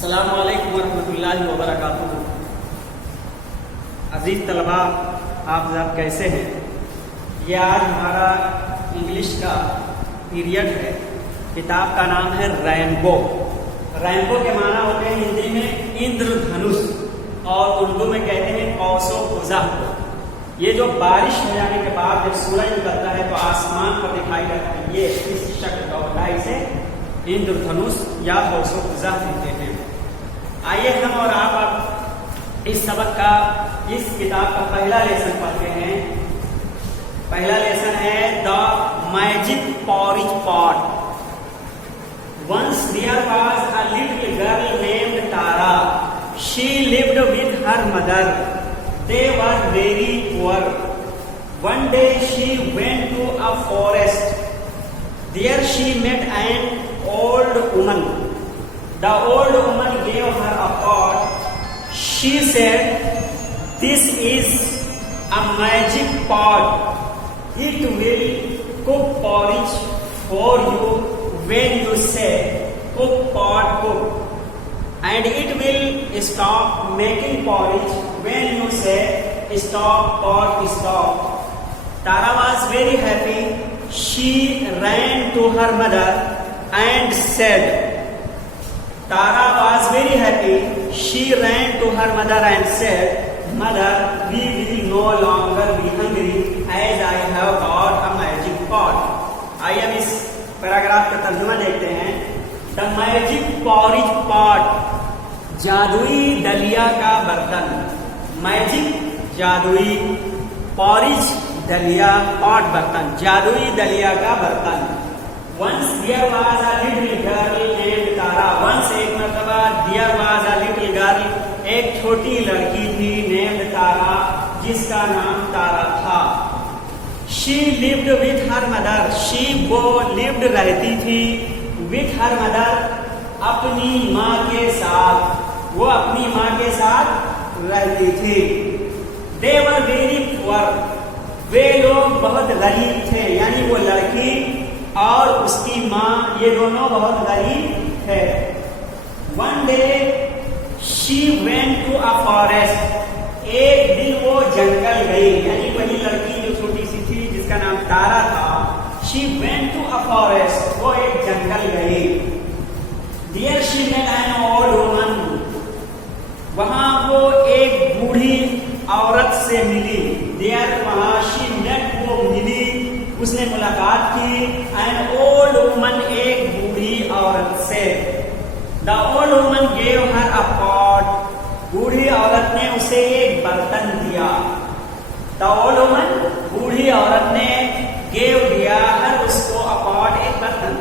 अस्सलामु अलैकुम वरहमतुल्लाहि वबरकातुहू। अजीज़ तलबा, आप सब कैसे हैं? ये आज हमारा इंग्लिश का पीरियड है। किताब का नाम है रेनबो। रेनबो के माना होते हैं हिंदी में इंद्रधनुष और उर्दू में कहते हैं कौसो कुज़ा। ये जो बारिश हो जाने के बाद जब सूरज निकलता है तो आसमान पर दिखाई देता है, ये इस शक्ल का होता है। इसे इंद्रधनुष या कौसो कुज़ा कहते हैं। आइए हम और आप इस सबक का, इस किताब का पहला लेसन पढ़ते हैं। पहला लेसन है the magic porridge pot. Once there was a little girl named Tara. She lived with her mother. They were very poor. One day she went to a forest. There she met an old woman. The old woman gave her a pot. She said, "This is a magic pot. It will cook porridge for you when you say cook pot cook, and it will stop making porridge when you say stop pot stop." Tara was very happy. She ran to her mother and said, Tara was very happy. She ran to her mother and said, "Mother, we will no longer be hungry as I have got a magic pot." आइए हम इस paragraph का तर्जुमा देखते हैं। The magic porridge pot, जादुई दलिया का बर्तन। मैजिक जादुई, पॉरिज दलिया, पॉट बर्तन, जादुई दलिया का बर्तन। Once there was a little girl named Tara. Once एक मर्तबा there was a little girl, एक छोटी लड़की थी named Tara, जिसका नाम तारा था। She lived with her mother. She वो lived रहती थी with her mother, अपनी माँ के साथ। वो अपनी माँ के साथ रहती थी। They were very poor. वे लोग बहुत गरीब थे, यानी वो लड़की और उसकी माँ ये दोनों बहुत गरीब थे। One day she went to a forest. एक दिन वो जंगल गई, यानी वही लड़की जो छोटी सी थी जिसका नाम तारा था। She went to a forest. वो एक जंगल गई। There she met an old woman. वहां वो एक बूढ़ी औरत से मिली। There वहां she met, वो मिली, उसने मुलाकात की। An old woman, एक बूढ़ी औरत से। The old woman gave her a pot. बूढ़ी औरत ने उसे एक बर्तन दिया। The old woman, बूढ़ी औरत ने gave दिया हर उसको a pot, एक बर्तन।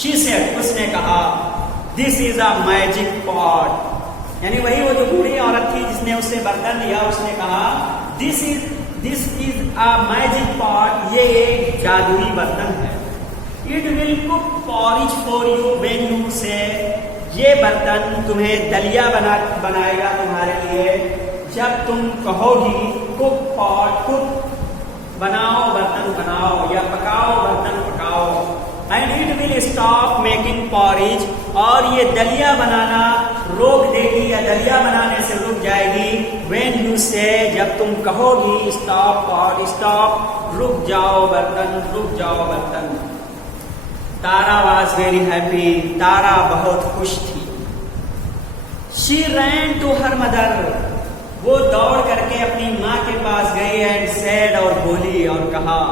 She said, उसने कहा, This is a magic pot. यानी वही वो जो बूढ़ी औरत थी जिसने उसे बर्तन दिया, उसने कहा this is a magic pot, ये एक जादुई बर्तन है। It will cook porridge for you when you से, ये बर्तन तुम्हें दलिया बनाएगा तुम्हारे लिए जब तुम कहोगी कुक पॉट कुक, बनाओ बर्तन बनाओ या पकाओ बर्तन पकाओ। And it will stop making porridge, और ये दलिया बनाना रोक देगी या दलिया बनाने से रुक जाएगी। व्हेन यू से, जब तुम कहोगी स्टॉप पॉट स्टॉप, रुक जाओ बर्तन रुक जाओ बर्तन। Tara was very happy, Tara बहुत खुश थी। She ran to her mother, वो दौड़ करके अपनी माँ के पास गई। एंड सेड, और बोली और कहा,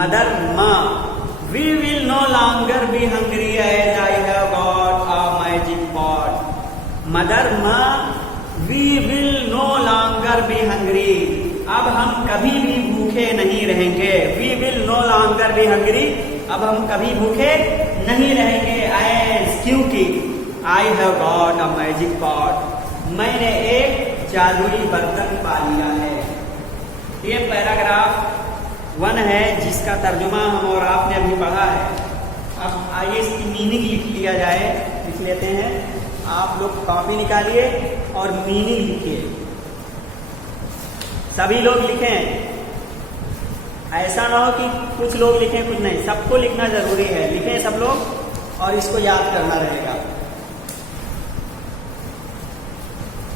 मदर माँ, we will no longer be hungry as I have got a magic pot. Mother माँ, we will no longer be hungry. अब हम कभी भी भूखे नहीं रहेंगे। We will no longer be hungry. अब हम कभी भूखे नहीं रहेंगे। As, क्योंकि I have got a magic pot. मैंने एक जादुई बर्तन पा लिया है। ये पैराग्राफ 1 है जिसका तर्जुमा हम और आपने अभी पढ़ा है। अब आइए इसकी मीनिंग लिख लिया जाए, लिख लेते हैं। आप लोग कॉपी निकालिए और मीनिंग लिखिए। सभी लोग लिखें, ऐसा ना हो कि कुछ लोग लिखें कुछ नहीं, सबको लिखना जरूरी है। लिखें सब लोग और इसको याद करना रहेगा।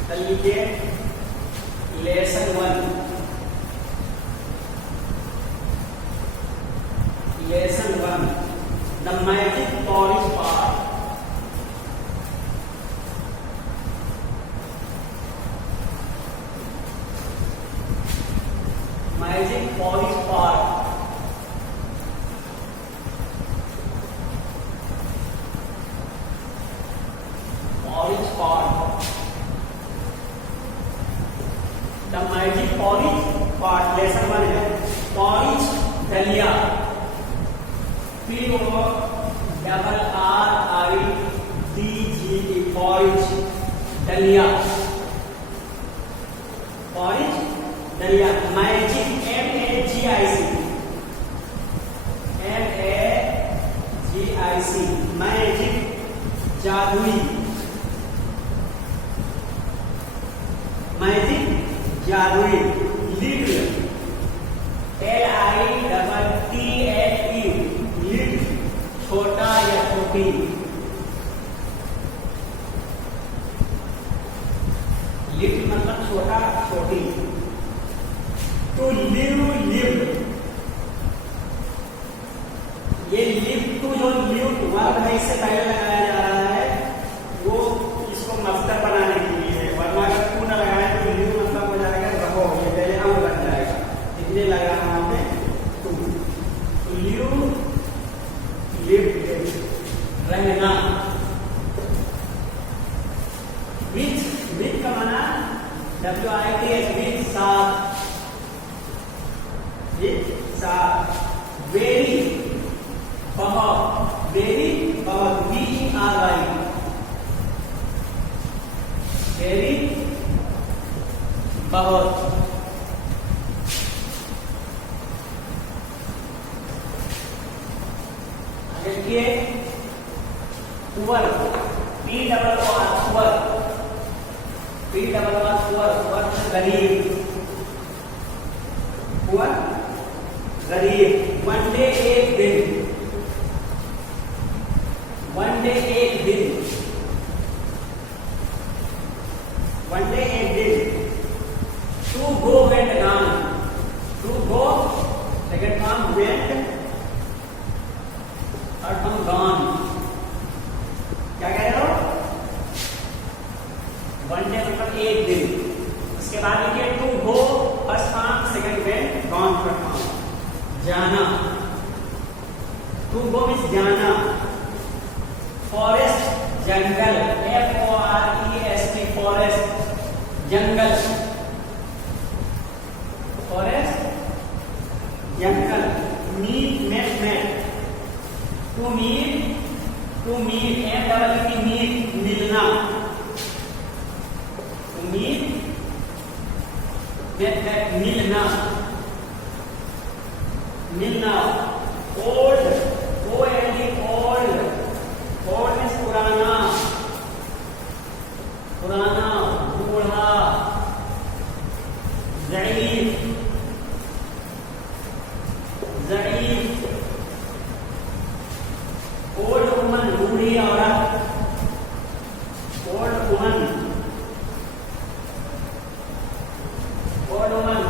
कर लीजिए lesson 1। Lesson 1 the magic polish part. Magic polish part. Polish part the magic polish part lesson 1 है। पॉलिश दलिया PORRIDGE पॉलिश दलिया। पॉलिश दलिया मैजिक MAGIC मैजिक जादुई। मैजिक जादुई लिटिल LITTLE लिटिल छोटा या छोटी। लिटिल मतलब छोटा छोटी। टू लिव लिव ये लिव टू जो लिव वर्ब है इससे पहले लगाया जा रहा है वो इसको मस्तर बनाने के लिए है, वरना अगर टू न लगाए तो लिव मतलब हो जाएगा रहो, ये पहले हम लग जाएगा, इसलिए लगा रहा हूं टू। तो लिव लिव रहना। विच विच का माना WITH विच साथ। साथ वेरी बहुत वेरी बहुत VERY वेरी बहुत। देखिए पुअर पुअर गरीब। पुअर गरीब। वन डे एक दिन। वन डे एक दिन। वन डे एक दिन। To go went gone. To go second form went और हम गॉन। क्या कह रहे हो? वन डे मतलब एक दिन। उसके बाद देखिए to go first form second went gone third form. जाना। टू गो मीन्स जाना। फॉरेस्ट जंगल FOREST फॉरेस्ट जंगल। फॉरेस्ट जंगल। Meet met met. To meet MEET meet मिलना। टू मीट मेट मेट मिलना मिलना। Old OLD old. Old means पुराना पुराना बूढ़ा। ज़ईफ़ ज़ईफ़। ओल्ड वुमन बूढ़ी औरत। ओल्ड वुमन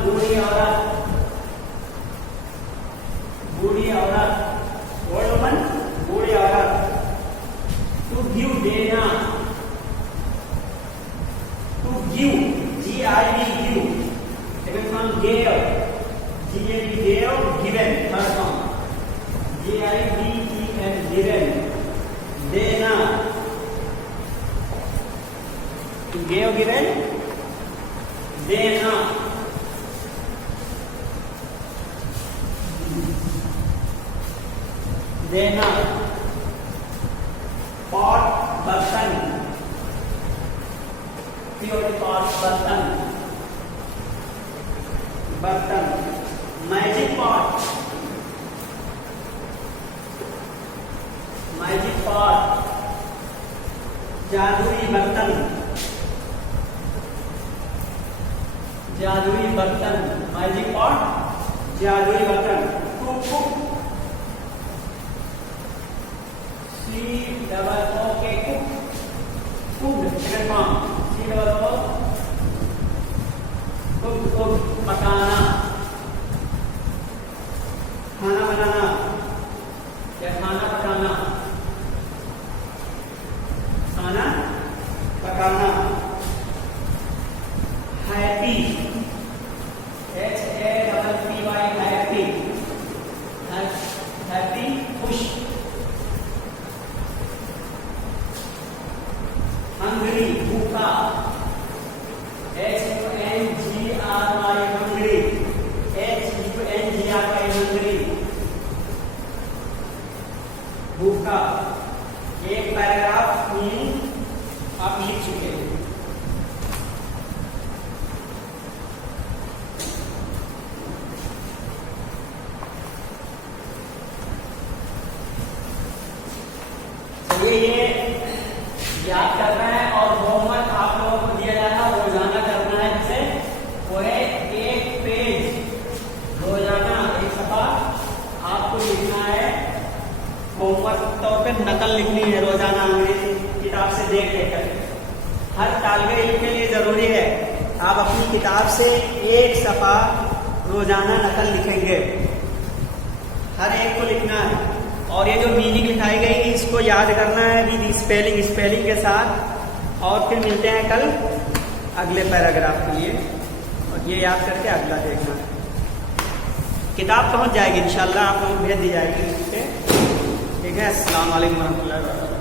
बूढ़ी औरत। बूढ़ी औरत। ओल्ड वुमन बूढ़ी औरत। टू गिव देना। To give GIV give. Second form gave GAV gave given third form GIVEN given. देना। टू गेव गिवन देना। देना। पॉट बर्तन। पॉट बर्तन बर्तन। मैजिक पॉट जादुई बर्तन। जादुई बर्तन मैजिक पॉट जादुई बर्तन। To cook COOK cook. Cook second form COOK पकाना, खाना बनाना या खाना पकाना, खाना पकाना। हैप्पी, HAPPY, हैप्पी, हैप्पी खुश। हंग्री भूखा, HUNGRY हंग्री, HUNGRY हंग्री भूखा। एक पैराग्राफ आप लिख चुके हैं। ये याद करना है और होमवर्क आप लोगों को दिया जा रहा है, रोजाना करना है। जैसे वो है एक पेज रोजाना, एक सफा आपको लिखना है। होमवर्क तौर पे नकल लिखनी है रोजाना अंग्रेजी किताब से देख लेकर। हर तालिबे इल्म के लिए जरूरी है आप अपनी किताब से एक सफा रोजाना नकल लिखेंगे, हर एक को लिखना है। और ये जो मीनिंग लिखाई गई इसको याद करना है विद स्पेलिंग के साथ। और फिर मिलते हैं कल अगले पैराग्राफ के लिए, और ये याद करके अगला देखना है। किताब पहुंच जाएगी इंशाल्लाह, आप लोगों को भेज दी जाएगी। ठीक है, अस्सलाम वालेकुम रहमतुल्लाहि व बरकातहू।